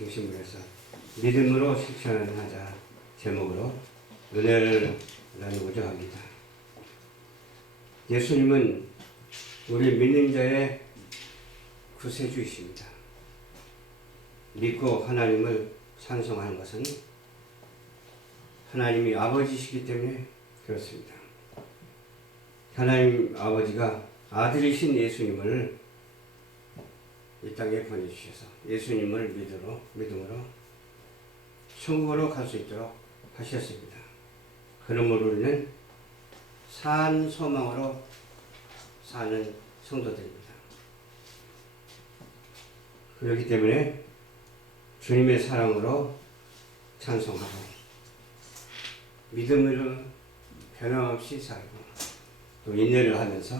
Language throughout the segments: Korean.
중심으로 해서 믿음으로 실천하자 제목으로 은혜를 나누고자 합니다. 예수님은 우리 믿는 자의 구세주이십니다. 믿고 하나님을 찬송하는 것은 하나님이 아버지시기 때문에 그렇습니다. 하나님 아버지가 아들이신 예수님을 이 땅에 보내주셔서 예수님을 믿음으로 천국으로 갈 수 있도록 하셨습니다. 그러므로 우리는 산 소망으로 사는 성도들입니다. 그렇기 때문에 주님의 사랑으로 찬송하고 믿음으로 변함없이 살고 또 인내를 하면서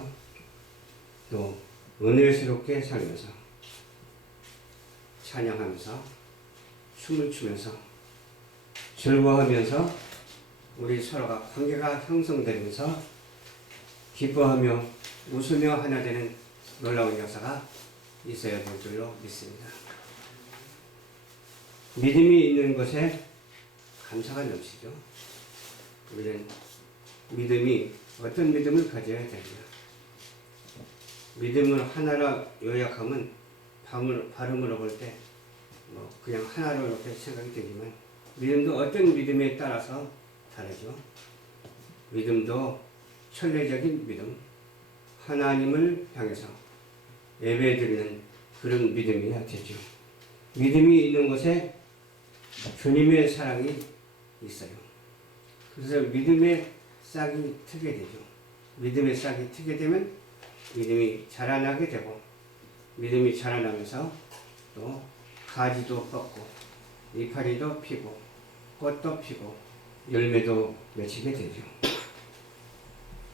또 은혜스럽게 살면서 찬양하면서 춤을 추면서 즐거워하면서 우리 서로가 관계가 형성되면서 기뻐하며 웃으며 하나 되는 놀라운 역사가 있어야 될 줄로 믿습니다. 믿음이 있는 것에 감사가 넘치죠. 우리는 믿음이 어떤 믿음을 가져야 됩니다. 믿음을 하나로 요약하면 발음으로 볼 때 그냥 하나로 이렇게 생각이 되지만 믿음도 어떤 믿음에 따라서 다르죠. 믿음도 천례적인 믿음, 하나님을 향해서 예배드리는 그런 믿음이어야 되죠. 믿음이 있는 곳에 주님의 사랑이 있어요. 그래서 믿음의 싹이 트게 되죠. 믿음의 싹이 트게 되면 믿음이 자라나게 되고 믿음이 자라나면서 또 가지도 뻗고 이파리도 피고 꽃도 피고 열매도 맺히게 되죠.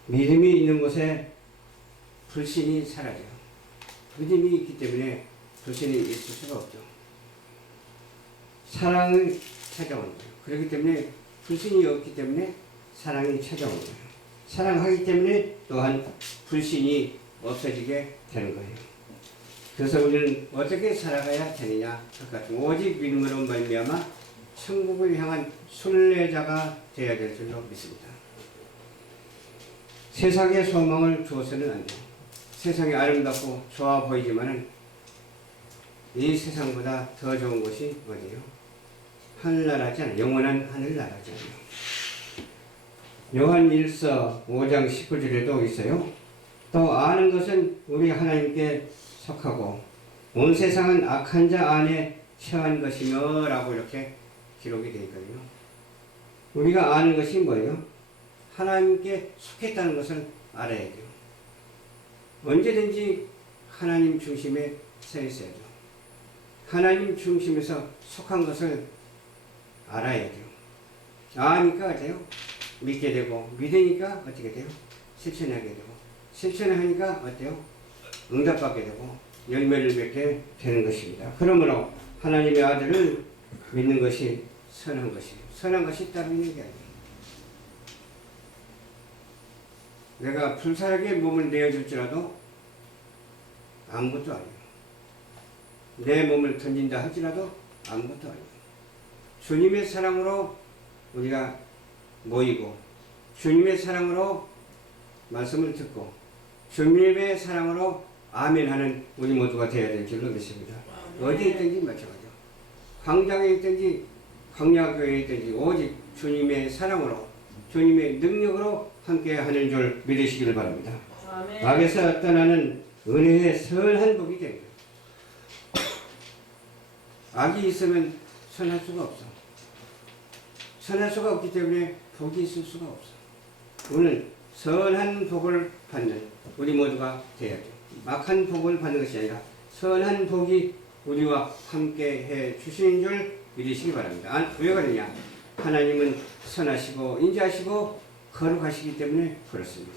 믿음이 있는 곳에 불신이 사라져요. 믿음이 있기 때문에 불신이 있을 수가 없죠. 사랑을 찾아오는 거예요. 그렇기 때문에 불신이 없기 때문에 사랑이 찾아오는 거예요. 사랑하기 때문에 또한 불신이 없어지게 되는 거예요. 그래서 우리는 어떻게 살아가야 되느냐? 오직 믿음으로 말미암아 천국을 향한 순례자가 되어야 될 줄로 믿습니다. 세상의 소망을 주어서는 안 돼요. 세상이 아름답고 좋아 보이지만은 이 세상보다 더 좋은 곳이 어디예요? 하늘나라잖아요. 영원한 하늘나라잖아요. 요한 1서 5장 19절에도 있어요. 또 아는 것은 우리 하나님께 속하고 온 세상은 악한 자 안에 처한 것이며 라고 이렇게 기록이 되어 있거든요. 우리가 아는 것이 뭐예요? 하나님께 속했다는 것을 알아야 돼요. 언제든지 하나님 중심에 서 있어야죠. 하나님 중심에서 속한 것을 알아야 돼요. 아니까 어때요? 믿게 되고 믿으니까 어떻게 돼요? 실천하게 되고 실천하니까 어때요? 응답받게 되고 열매를 맺게 되는 것입니다. 그러므로 하나님의 아들을 믿는 것이 선한 것이에요. 선한 것이 따로 있는 게 아니에요. 내가 불살에게 몸을 내어줄지라도 아무것도 아니에요. 내 몸을 던진다 할지라도 아무것도 아니에요. 주님의 사랑으로 우리가 모이고 주님의 사랑으로 말씀을 듣고 주님의 사랑으로 아멘하는 우리 모두가 되어야 될 줄로 믿습니다. 어디에 있든지 마찬가지죠. 광장에 있든지 광야교회에 있든지 오직 주님의 사랑으로 주님의 능력으로 함께하는 줄 믿으시기를 바랍니다. 아멘. 악에서 떠나는 은혜의 선한 복이 됩니다. 악이 있으면 선할 수가 없어. 선할 수가 없기 때문에 복이 있을 수가 없어. 오늘 선한 복을 받는 우리 모두가 되어야 돼요. 악한 복을 받는 것이 아니라 선한 복이 우리와 함께 해 주시는 줄 믿으시기 바랍니다. 왜 그러냐? 하나님은 선하시고 인자하시고 거룩하시기 때문에 그렇습니다.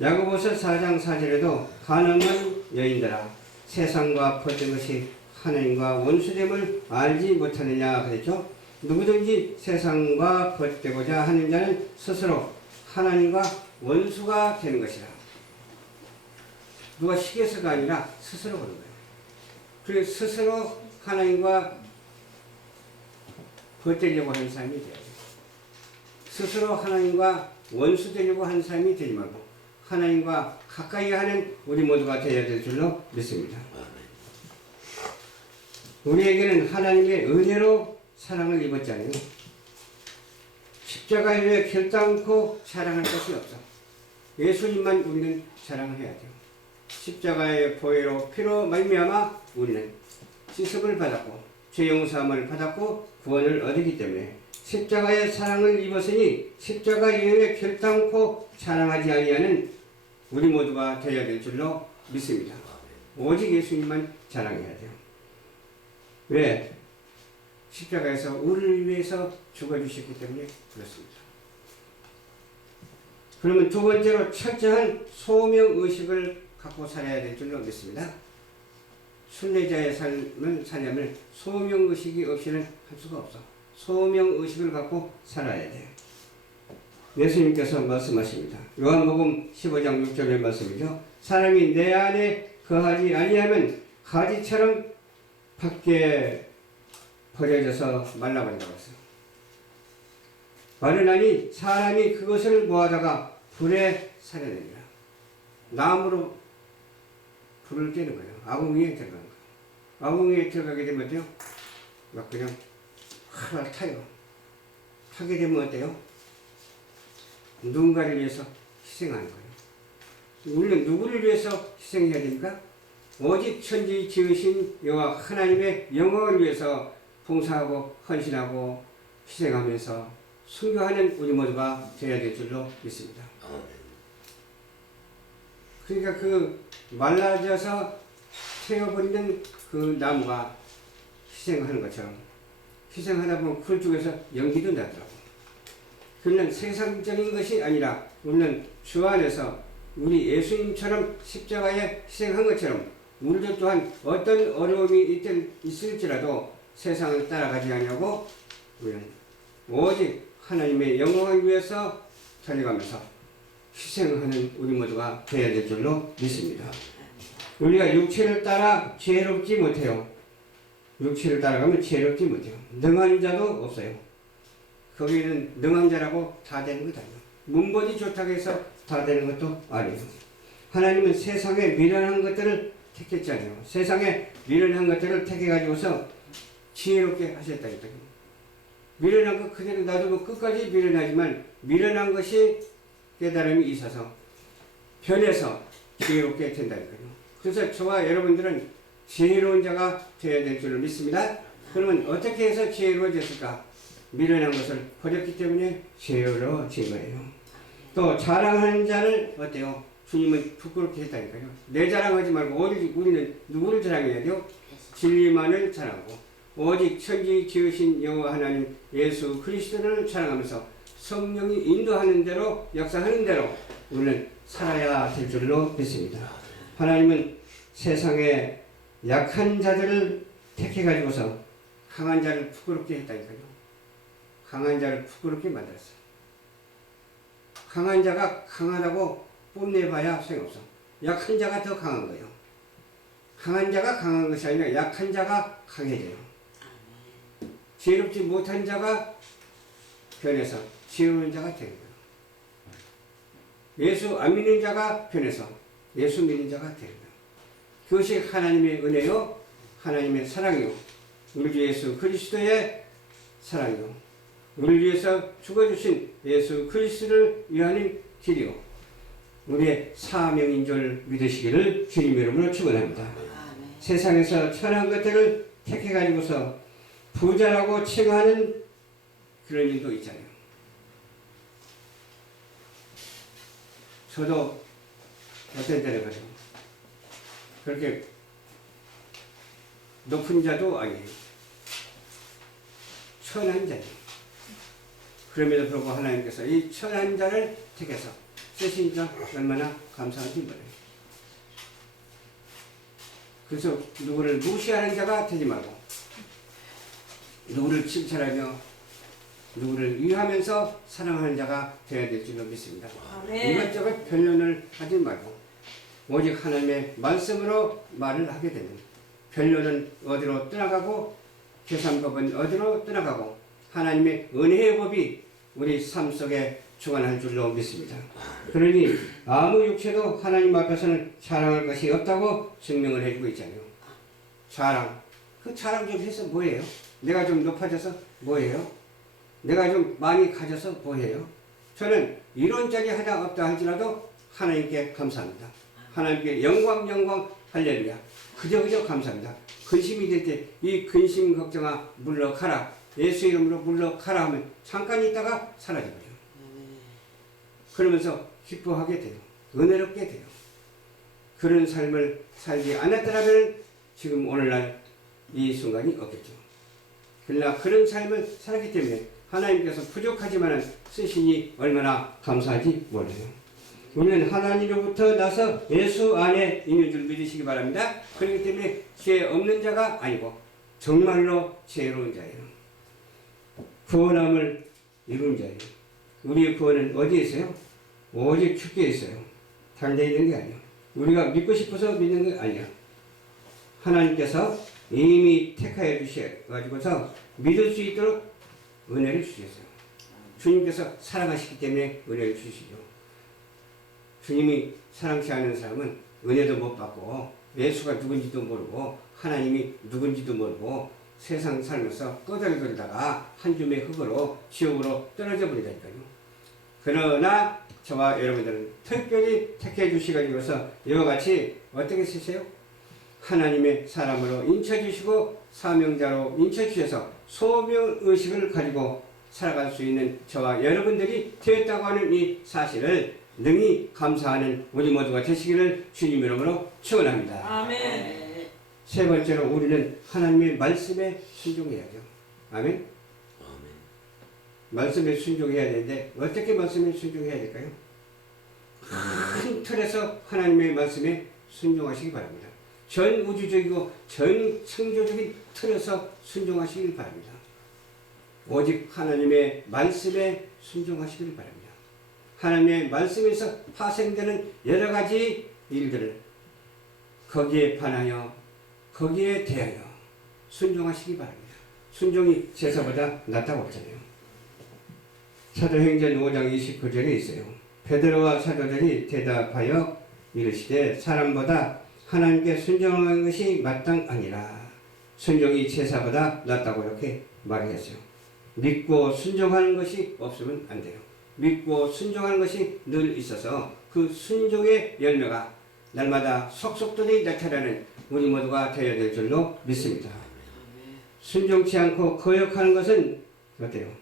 야고보서 4장 4절에도 가늠한 여인들아 세상과 벗은 것이 하나님과 원수됨을 알지 못하느냐 그랬죠. 누구든지 세상과 벗되고자 하는 자는 스스로 하나님과 원수가 되는 것이라. 누가 시켜서가 아니라 스스로 그런 거예요. 그래서 스스로 하나님과 버티려고 하는 삶이 돼야 돼요. 스스로 하나님과 원수 되려고 하는 삶이 되지 말고 하나님과 가까이 하는 우리 모두가 되어야 될 줄로 믿습니다. 우리에게는 하나님의 은혜로 사랑을 입었잖아요. 십자가 위에 결단코 자랑할 것이 없어. 예수님만 우리는 자랑을 해야 돼요. 십자가의 보혈로 피로 말미암아 우리는 씻음을 받았고 죄 용서함을 받았고 구원을 얻었기 때문에 십자가의 사랑을 입었으니 십자가 이후에 결단코 자랑하지 아니하는 우리 모두가 되어야 될 줄로 믿습니다. 오직 예수님만 자랑해야 돼요. 왜? 십자가에서 우리를 위해서 죽어주셨기 때문에 그렇습니다. 그러면 두 번째로 철저한 소명의식을 갖고 살아야 될 줄로 믿습니다. 순례자의 삶을 살려면 소명의식이 없이는 할 수가 없어. 소명의식을 갖고 살아야 돼요. 예수님께서 말씀하십니다. 요한복음 15장 6절의 말씀이죠. 사람이 내 안에 거하지 아니하면 가지처럼 밖에 버려져서 말라버린다고 했어요. 마르나니 사람이 그것을 모아다가 불에 살려냅니다. 나무로 불을 떼는 거예요. 아궁이에 들어가는 거예요. 아궁이에 들어가게 되면 어때요? 막 그냥 활활 타요. 타게 되면 어때요? 누군가를 위해서 희생하는 거예요. 우리는 누구를 위해서 희생해야 됩니까? 오직 천지 지으신 여호와 하나님의 영광을 위해서 봉사하고 헌신하고 희생하면서 순교하는 우리 모두가 되어야 될 줄로 믿습니다. 그러니까 그 말라져서 태워버리는 그 나무가 희생하는 것처럼 희생하다 보면 그 쪽에서 연기도 나더라고. 그러면 세상적인 것이 아니라 우리는 주 안에서 우리 예수님처럼 십자가에 희생한 것처럼 우리도 또한 어떤 어려움이 있을지라도 세상을 따라가지 아니하고 우리는 오직 하나님의 영광을 위해서 달려가면서 희생하는 우리 모두가 되어야 될 줄로 믿습니다. 우리가 육체를 따라 지혜롭지 못해요. 육체를 따라가면 지혜롭지 못해요. 능한 자도 없어요. 거기는 능한 자라고 다 되는 것 아니에요. 문벌이 좋다고 해서 다 되는 것도 아니에요. 하나님은 세상에 미련한 것들을 택했잖아요. 세상에 미련한 것들을 택해가지고서 지혜롭게 하셨다니까요. 미련한 것 그대로 놔두고 끝까지 미련하지만 미련한 것이 깨달음이 있어서 변해서 지혜롭게 된다니까요. 그래서 저와 여러분들은 지혜로운 자가 되어야 될 줄을 믿습니다. 그러면 어떻게 해서 지혜로워졌을까? 미련한 것을 버렸기 때문에 지혜로워진 거예요. 또 자랑하는 자를 어때요? 주님은 부끄럽게 했다니까요. 내 자랑하지 말고 오직 우리는 누구를 자랑해야 돼요? 진리만을 자랑하고 오직 천지 지으신 여호와 하나님 예수 그리스도를 자랑하면서 성령이 인도하는 대로 역사하는 대로 우리는 살아야 될 줄로 믿습니다. 하나님은 세상에 약한 자들을 택해가지고서 강한 자를 부끄럽게 했다니까요. 강한 자를 부끄럽게 만들었어요. 강한 자가 강하다고 뽐내봐야 소용없어. 약한 자가 더 강한 거예요. 강한 자가 강한 것이 아니라 약한 자가 강해져요. 지혜롭지 못한 자가 변해서 지혜로운 자가 되는 거예요. 예수 안 믿는 자가 변해서 예수 믿는 자가 되는 거예요. 그것이 하나님의 은혜요, 하나님의 사랑이요, 우리 주 예수 그리스도의 사랑이요, 우리를 위해서 죽어주신 예수 그리스도를 위하는 길이요, 우리의 사명인 줄 믿으시기를 주님 이름으로 축원합니다. 세상에서 천한 것들을 택해가지고서 부자라고 칭하는 그런 일도 있잖아요. 저도 어떤 때는 그래요. 그렇게 높은 자도 아니에요. 천한 자예요. 그럼에도 불구하고 하나님께서 이 천한 자를 택해서 쓰시니까 얼마나 감사한지 몰라요. 그래서 누구를 무시하는 자가 되지 말고 누구를 칭찬하며 누구를 위하면서 사랑하는 자가 되어야 될 줄로 믿습니다. 이것저것 변론을 하지 말고 오직 하나님의 말씀으로 말을 하게 되면 변론은 어디로 떠나가고 계산법은 어디로 떠나가고 하나님의 은혜의 법이 우리 삶 속에 주관할 줄로 믿습니다. 그러니 아무 육체도 하나님 앞에서는 자랑할 것이 없다고 증명을 해주고 있잖아요. 자랑. 그 자랑 좀 해서 뭐예요? 내가 좀 높아져서 뭐예요? 내가 좀 많이 가져서 뭐예요? 저는 이론짜리 하나 없다 할지라도 하나님께 감사합니다. 하나님께 영광 할렐루야. 그저 감사합니다. 근심이 될 때 이 근심 걱정아 물러가라. 예수 이름으로 물러가라 하면 잠깐 있다가 사라져버려요. 그러면서 기뻐하게 돼요. 은혜롭게 돼요. 그런 삶을 살지 않았더라면 지금 오늘날 이 순간이 없겠죠. 그러나 그런 삶을 살았기 때문에 하나님께서 부족하지만 쓰시니 얼마나 감사하지 몰라요. 우리는 하나님으로부터 나서 예수 안에 있는 줄 믿으시기 바랍니다. 그렇기 때문에 죄 없는 자가 아니고 정말로 죄로운 자예요. 구원함을 이룬 자예요. 우리의 구원은 어디에 있어요? 오직 주께 있어요. 다른 데 있는 게 아니에요. 우리가 믿고 싶어서 믿는 게 아니야. 하나님께서 이미 택하여 주셔가지고서 믿을 수 있도록 은혜를 주셨어요. 주님께서 사랑하시기 때문에 은혜를 주시죠. 주님이 사랑치 않은 사람은 은혜도 못 받고 예수가 누군지도 모르고 하나님이 누군지도 모르고 세상 살면서 꺼덜거리다가 한 줌의 흙으로 지옥으로 떨어져 버리다니까요. 그러나 저와 여러분들은 특별히 택해 주시가지고서 이와 같이 어떻게 쓰세요? 하나님의 사람으로 인쳐주시고 사명자로 인쳐주셔서 소명의식을 가지고 살아갈 수 있는 저와 여러분들이 되었다고 하는 이 사실을 능히 감사하는 우리 모두가 되시기를 주님 이름으로 축원합니다. 아멘. 세 번째로 우리는 하나님의 말씀에 순종해야죠. 아멘. 말씀에 순종해야 되는데 어떻게 말씀에 순종해야 될까요? 큰 틀에서 하나님의 말씀에 순종하시기 바랍니다. 전 우주적이고 전 창조적인 틀에서 순종하시길 바랍니다. 오직 하나님의 말씀에 순종하시길 바랍니다. 하나님의 말씀에서 파생되는 여러 가지 일들을 거기에 반하여 거기에 대하여 순종하시기 바랍니다. 순종이 제사보다 낫다고 했잖아요. 사도행전 5장 29절에 있어요. 베드로와 사도들이 대답하여 이르시되 사람보다 하나님께 순종하는 것이 마땅하니라. 순종이 제사보다 낫다고 이렇게 말했어요. 믿고 순종하는 것이 없으면 안 돼요. 믿고 순종하는 것이 늘 있어서 그 순종의 열매가 날마다 속속들이 나타나는 우리 모두가 되어야 될 줄로 믿습니다. 순종치 않고 거역하는 것은 어때요?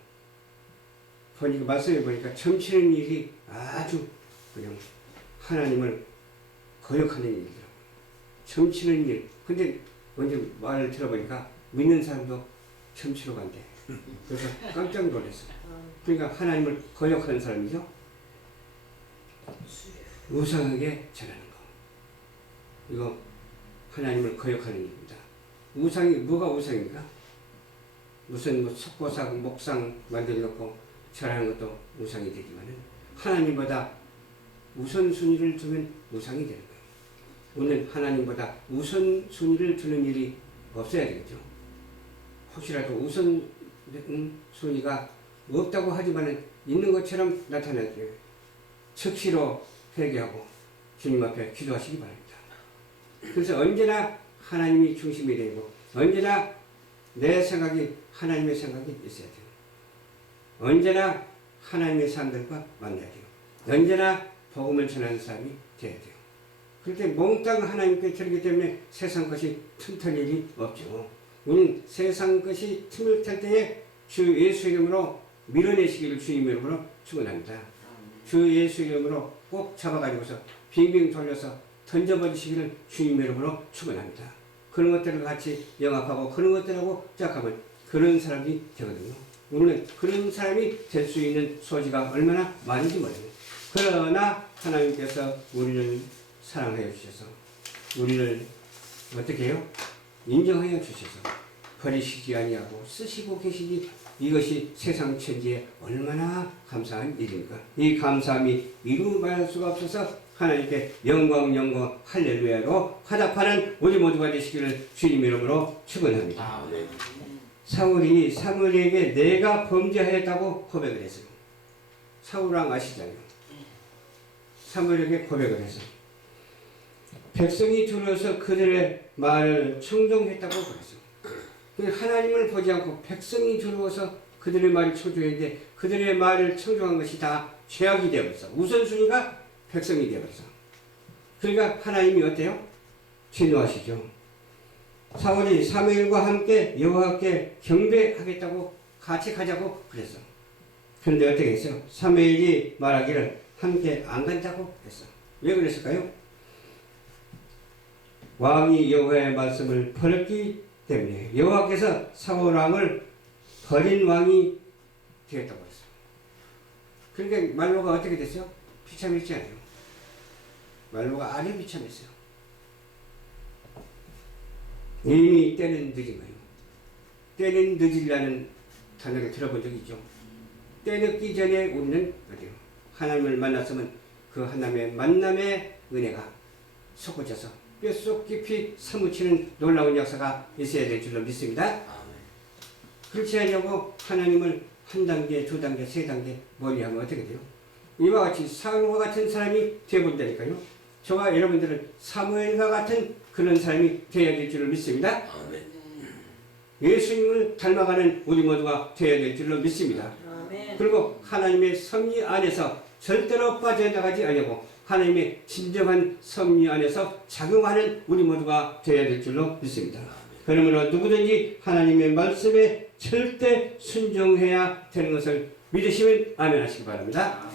보니까 말씀해 보니까 점치는 일이 아주 그냥 하나님을 거역하는 일이더라고요. 점치는 일. 근데 먼저 말을 들어보니까 믿는 사람도 점치러 간대. 그래서 깜짝 놀랐어요. 그러니까 하나님을 거역하는 사람이죠. 우상에게 전하는 거. 이거 하나님을 거역하는 일입니다. 우상이 뭐가 우상입니까? 무슨 뭐 석고상, 목상 만들어놓고 절하는 것도 우상이 되지만은 하나님보다 우선순위를 두면 우상이 되는 거예요. 오늘 하나님보다 우선순위를 두는 일이 없어야 되겠죠. 혹시라도 우선순위가 없다고 하지만은 있는 것처럼 나타나게 즉시로 회개하고 주님 앞에 기도하시기 바랍니다. 그래서 언제나 하나님이 중심이 되고 언제나 내 생각이 하나님의 생각이 있어야 돼요. 언제나 하나님의 사람들과 만나야 돼요. 언제나 복음을 전하는 사람이 되어야 돼요. 그렇게 몽땅 하나님께 드리기 때문에 세상 것이 틈탈 일이 없죠. 우리는 세상 것이 틈을 탈 때에 주 예수 이름으로 밀어내시기를 주님 이름으로 축원합니다. 주 예수 이름으로 꼭 잡아가지고서 빙빙 돌려서 던져버리시기를 주님 이름으로 축원합니다. 그런 것들을 같이 영합하고 그런 것들하고 짝하면 그런 사람이 되거든요. 우리는 그런 사람이 될 수 있는 소지가 얼마나 많은지 몰라요. 그러나 하나님께서 우리를 사랑하여 주셔서 우리를 어떻게 해요? 인정하여 주셔서 버리시지 아니하고 쓰시고 계시니 이것이 세상 천지에 얼마나 감사한 일입니까? 이 감사함이 이루 말할 수가 없어서 하나님께 영광 할렐루야로 화답하는 우리 모두가 되시기를 주님 이름으로 축원합니다. 사울이 사무엘에게 내가 범죄하였다고 고백을 했어요. 사울왕 아시잖아요. 사무엘에게 고백을 해서 백성이 들어서 그들의 말을 청종했다고 그랬어요. 하나님을 보지 않고 백성이 들어와서 그들의 말을 청종했는데 그들의 말을 청종한 것이 다 죄악이 되어버렸어. 우선순위가 백성이 되어버렸어. 그러니까 하나님이 어때요? 진노하시죠. 사울이 사무엘과 함께 여호와께 경배하겠다고 같이 가자고 그랬어. 그런데 어떻게 했어요? 사무엘이 말하기를 함께 안 간다고 했어. 왜 그랬을까요? 왕이 여호와의 말씀을 버렸기 때문에 여호와께서 사울 왕을 버린 왕이 되었다고 했어. 그러니까 말로가 어떻게 됐어요? 비참했지 않아요? 말로가 아주 비참했어요. 이미 때는 늦은 거예요. 때는 늦으라는 단어를 들어본 적 있죠. 때 늦기 전에 우리는 어디요? 하나님을 만났으면 그 하나님의 만남의 은혜가 솟구쳐서 뼛속 깊이 사무치는 놀라운 역사가 있어야 될 줄로 믿습니다. 그렇지 않냐고 하나님을 한 단계, 두 단계, 세 단계 멀리하면 어떻게 돼요? 이와 같이 사울과 같은 사람이 되어본다니까요. 저와 여러분들은 사무엘과 같은 그런 사람이 되어야 될 줄을 믿습니다. 예수님을 닮아가는 우리 모두가 되어야 될 줄로 믿습니다. 그리고 하나님의 섭리 안에서 절대로 빠져나가지 않고 하나님의 진정한 섭리 안에서 작용하는 우리 모두가 되어야 될 줄로 믿습니다. 그러므로 누구든지 하나님의 말씀에 절대 순종해야 되는 것을 믿으시면 아멘 하시기 바랍니다.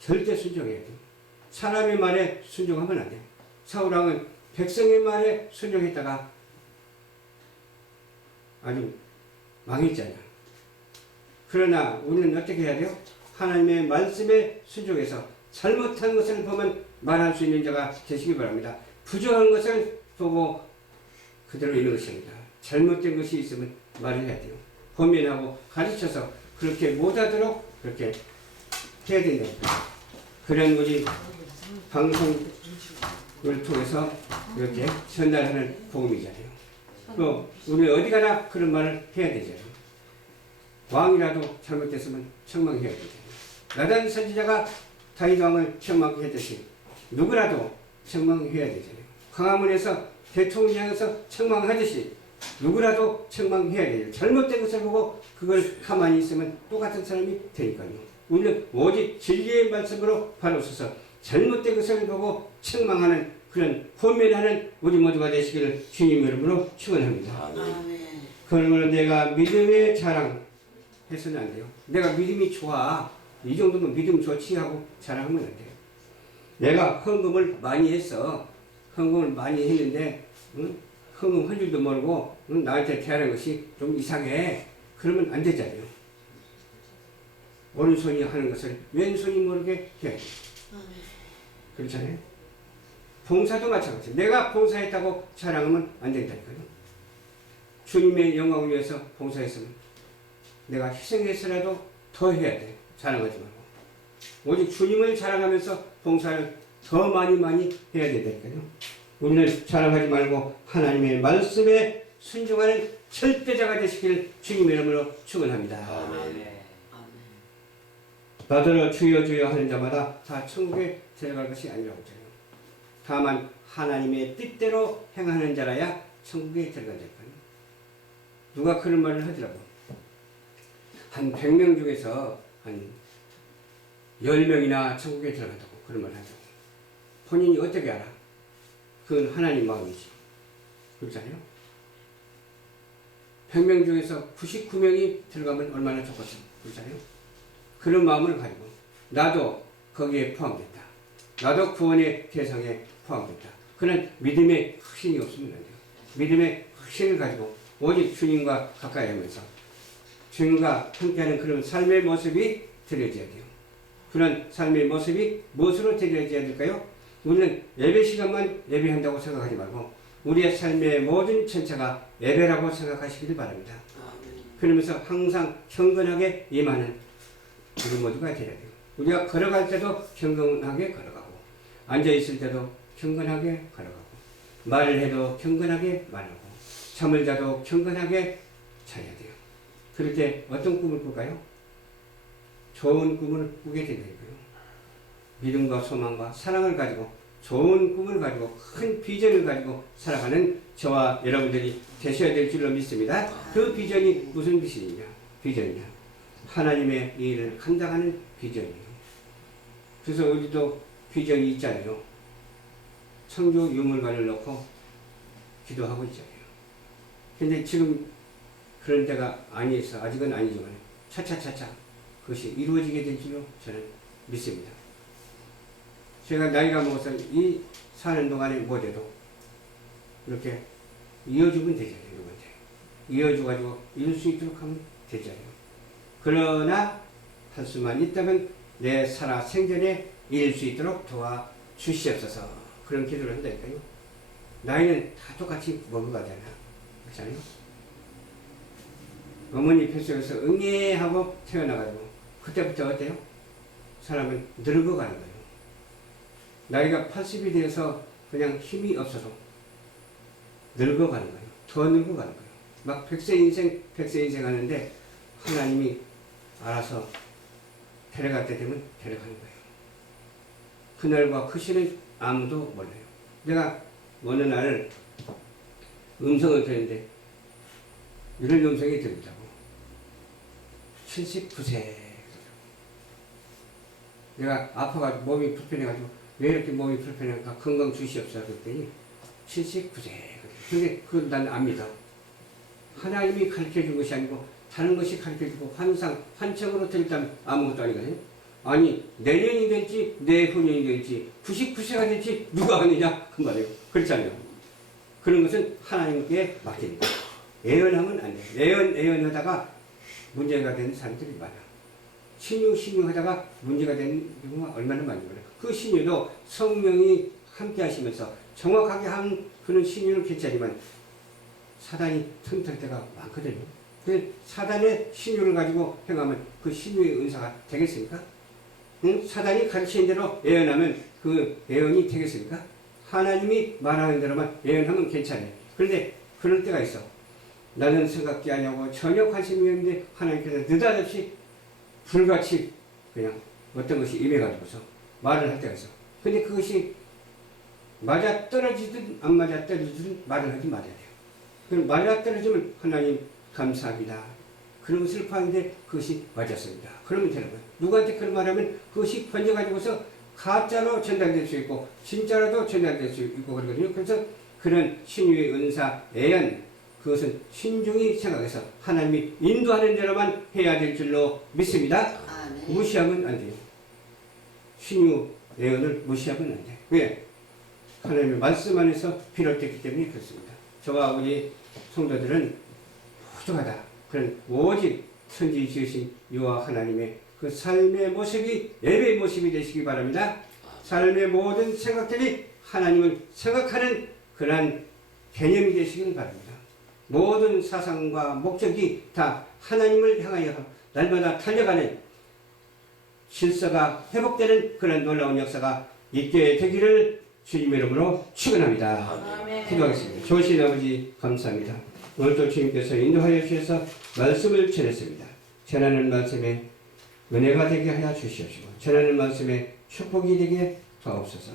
절대 순종해야 돼요. 사람의 말에 순종하면 안 돼요. 사울왕은 백성의 말에 순종했다가 아주 망했잖아요. 그러나 우리는 어떻게 해야 돼요? 하나님의 말씀에 순종해서 잘못한 것을 보면 말할 수 있는 자가 되시기 바랍니다. 부정한 것을 보고 그대로 있는 것입니다. 잘못된 것이 있으면 말을 해야 돼요. 권면하고 가르쳐서 그렇게 못하도록 그렇게 해야 된다. 그런 우리 방송을 통해서 이렇게 전달하는 복음이잖아요. 또 우리 어디 가나 그런 말을 해야 되잖아요. 왕이라도 잘못됐으면 책망해야 되잖아요. 나단 선지자가 다윗 왕을 책망했듯이 누구라도 책망해야 되잖아요. 광화문에서 대통령에서 책망하듯이 누구라도 책망해야 돼요. 잘못된 것을 보고 그걸 가만히 있으면 똑같은 사람이 되니까요. 우리는 오직 진리의 말씀으로 바로 서서 잘못된 것을 보고 책망하는 그런 권면하는 우리 모두가 되시기를 주님 이름으로 축원합니다. 그러므로 내가 믿음의 자랑 해서는 안 돼요. 내가 믿음이 좋아. 이 정도면 믿음 좋지 하고 자랑하면 안 돼요. 내가 헌금을 많이 했어. 헌금을 많이 했는데 헌금한 줄도 모르고 나한테 대하는 것이 좀 이상해. 그러면 안 되잖아요. 오른손이 하는 것을 왼손이 모르게 해야 돼요. 그렇잖아요. 봉사도 마찬가지예요. 내가 봉사했다고 자랑하면 안 된다니까요. 주님의 영광을 위해서 봉사했으면 내가 희생해서라도 더 해야 돼. 자랑하지 말고. 오직 주님을 자랑하면서 봉사를 더 많이 해야 된다니까요. 우리는 자랑하지 말고 하나님의 말씀에 순종하는 절대자가 되시길 주님의 이름으로 축원합니다. 아멘. 나더러 주여 주여 하는 자마다 다 천국에 들어갈 것이 아니라고 하잖아요. 다만 하나님의 뜻대로 행하는 자라야 천국에 들어간다니까요. 누가 그런 말을 하더라고. 한 100명 중에서 한 10명이나 천국에 들어간다고 그런 말을 하죠. 본인이 어떻게 알아? 그건 하나님 마음이지. 그렇잖아요. 100명 중에서 99명이 들어가면 얼마나 좋겠어. 그렇잖아요. 그런 마음을 가지고 나도 거기에 포함됐다. 나도 구원의 대상에 포함됐다. 그런 믿음의 확신이 없으면 안 돼요. 믿음의 확신을 가지고 오직 주님과 가까이 하면서 주님과 함께하는 그런 삶의 모습이 드려져야 돼요. 그런 삶의 모습이 무엇으로 드려져야 될까요? 우리는 예배 시간만 예배한다고 생각하지 말고 우리의 삶의 모든 전체가 예배라고 생각하시길 바랍니다. 그러면서 항상 경건하게 임하는 우리 모두가 되어야 돼요. 우리가 걸어갈 때도 경건하게 걸어가고 앉아있을 때도 경건하게 걸어가고 말을 해도 경건하게 말하고 잠을 자도 경건하게 자야 돼요. 그럴 때 어떤 꿈을 꿀까요? 좋은 꿈을 꾸게 된다니까요. 믿음과 소망과 사랑을 가지고 좋은 꿈을 가지고 큰 비전을 가지고 살아가는 저와 여러분들이 되셔야 될 줄로 믿습니다. 그 비전이 무슨 비전이냐? 비전이냐? 하나님의 일을 감당하는 비전이에요. 그래서 우리도 비전이 있잖아요. 청주 유물관을 놓고 기도하고 있잖아요. 근데 지금 그런 데가 아니어서 아직은 아니지만 차차차차 그것이 이루어지게 될 줄로 저는 믿습니다. 제가 나이가 먹어서 이 사는 동안에 못해도 이렇게 이어주면 되잖아요. 누구한테 이어줘가지고 이룰 수 있도록 하면 되잖아요. 그러나 할 수만 있다면 내 살아 생전에 이룰 수 있도록 도와주시옵소서. 그런 기도를 한다니까요. 나이는 다 똑같이 먹어가잖아. 그렇잖아요. 어머니 뱃속에서 응애하고 태어나가지고 그때부터 어때요? 사람은 늙어가는 거예요. 나이가 80이 되어서 그냥 힘이 없어서 늙어가는 거예요. 더 늙어가는 거예요. 막 100세 인생 하는데 하나님이 알아서 데려갈 때 되면 데려가는 거예요. 그날과 그 시는 아무도 몰라요. 내가 어느 날 음성을 듣는데 이런 음성이 들리더라고. 79세. 내가 아파가지고 몸이 불편해가지고 왜 이렇게 몸이 불편할까? 건강 주시옵소서 그랬더니 79세. 근데 그건 난 안 믿어. 하나님이 가르쳐준 것이 아니고 다른 것이 가르쳐주고 환청으로 들었다면 아무것도 아니거든요. 아니 내년이 될지 내후년이 될지 99세가 될지 누가 아느냐 그 말이에요. 그렇잖아요. 그런 것은 하나님께 맡기는 거예요. 예언하면 안 돼요. 예언하다가 문제가 되는 사람들이 많아. 신유하다가 문제가 되는 경우가 얼마나 많이 많아요. 그 신유도 성령이 함께 하시면서 정확하게 한 그런 신유는 괜찮지만 사단이 틈탈 때가 많거든요. 그 사단의 신유를 가지고 행하면 그 신유의 은사가 되겠습니까? 응? 사단이 가르치는 대로 예언하면 그 예언이 되겠습니까? 하나님이 말하는 대로만 예언하면 괜찮아요. 그런데 그럴 때가 있어. 나는 생각지 않냐고 전혀 관심이 없는데 하나님께서 느닷없이 불같이 그냥 어떤 것이 임해가지고서 말을 할 때가 있어. 근데 그것이 맞아 떨어지든 안 맞아 떨어지든 말을 하지 말아야 돼요. 그럼 맞아 떨어지면 하나님 감사합니다. 그런 것을 파는데 그것이 맞았습니다. 그러면 되는 거예요. 누구한테 그런 말하면 그것이 번져가지고서 가짜로 전달될 수 있고 진짜로도 전달될 수 있고 그러거든요. 그래서 그런 신유의 은사, 예언 그것은 신중히 생각해서 하나님이 인도하는 대로만 해야 될 줄로 믿습니다. 네. 무시하면 안 돼요. 신유 예언을 무시하면 안 돼요. 왜? 하나님의 말씀 안에서 비롯됐기 때문에 그렇습니다. 저와 우리 성도들은 부족하다. 그런 오직 천지 지으신 여호와 하나님의 그 삶의 모습이 예배의 모습이 되시기 바랍니다. 삶의 모든 생각들이 하나님을 생각하는 그러한 개념이 되시길 바랍니다. 모든 사상과 목적이 다 하나님을 향하여 날마다 달려가는 질서가 회복되는 그런 놀라운 역사가 있게 되기를 주님의 이름으로 축원합니다. 기도하겠습니다. 좋으신 아버지 감사합니다. 오늘도 주님께서 인도하여 주셔서 말씀을 전했습니다. 전하는 말씀에 은혜가 되게 하여 주시옵시고 전하는 말씀에 축복이 되게 하옵소서.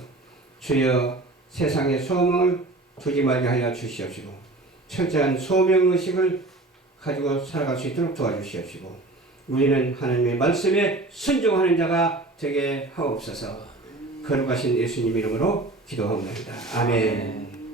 주여 세상의 소망을 두지 말게 하여 주시옵시고 철저한 소명의식을 가지고 살아갈 수 있도록 도와주시옵시고 우리는 하나님의 말씀에 순종하는 자가 되게 하옵소서. 거룩하신 예수님 이름으로 기도합니다. 아멘.